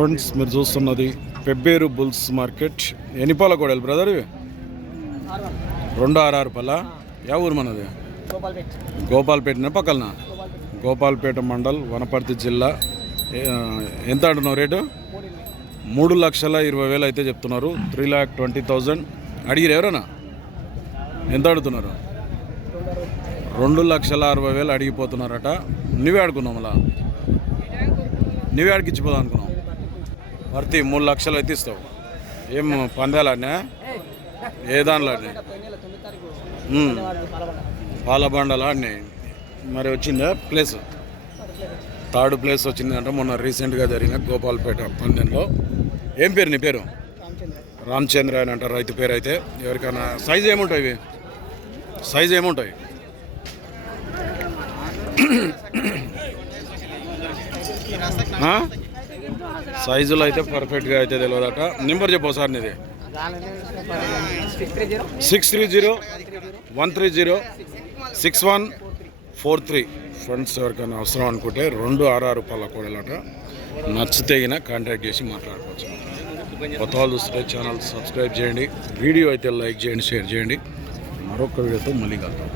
Friends మీరు చూస్తున్నది Pebbair bulls market. ఎన్ని పాల కోడలు బ్రదర్ ఇవి? రెండు ఆర్ఆర్ ఆరు యా ఊరు మనది? గోపాల్పేట పక్కన? గోపాల్పేట మండల్ వనపర్తి జిల్లా. ఎంత అంటున్నావు రేటు? మూడు లక్షల ఇరవై వేలు అయితే చెప్తున్నారు. Three lakh twenty thousand. అడిగిరు ఎవరన్నా? ఎంత అడుగుతున్నారు? రెండు లక్షల అరవై వేలు అడిగిపోతున్నారట. నువ్వే ఆడుకున్నాం అలా నువ్వే అడిగిచ్చిపోదాం అనుకున్నాం వర్తి మూడు లక్షలు అయితే ఇస్తావు. ఏం పందాలన్నా ఏ దానిలో ఆడినాయి? ఉమ్. పాల బండలా ఆడినాయి మరి వచ్చిందా ప్లేస్? థర్డ్ ప్లేస్ వచ్చిందంట మొన్న రీసెంట్గా జరిగిన గోపాల్పేట పందెంలో. ఏం పేరు నీ పేరు? రామచంద్ర అని అంటారు రైతు పేరు అయితే. ఎవరికైనా సైజ్ ఏముంటాయి ఇవి? సైజ్ ఏముంటాయి? ఆ? సైజులో అయితే పర్ఫెక్ట్గా అయితే తెలియదట నెంబర్ చెప్పు సార్ నీది. Six three zero one three zero six one four three. Friends ఎవరికైనా అవసరం అనుకుంటే రెండు ఆరు ఆరు రూపాయల కోడలట. నచ్చితేగిన కాంటాక్ట్ చేసి మాట్లాడుకోవచ్చు. కొత్త వాళ్ళు చూస్తే ఛానల్ సబ్స్క్రైబ్ చేయండి. వీడియో అయితే లైక్ చేయండి షేర్ చేయండి. మరొక వీడియోతో మళ్ళీ కలుద్దాం.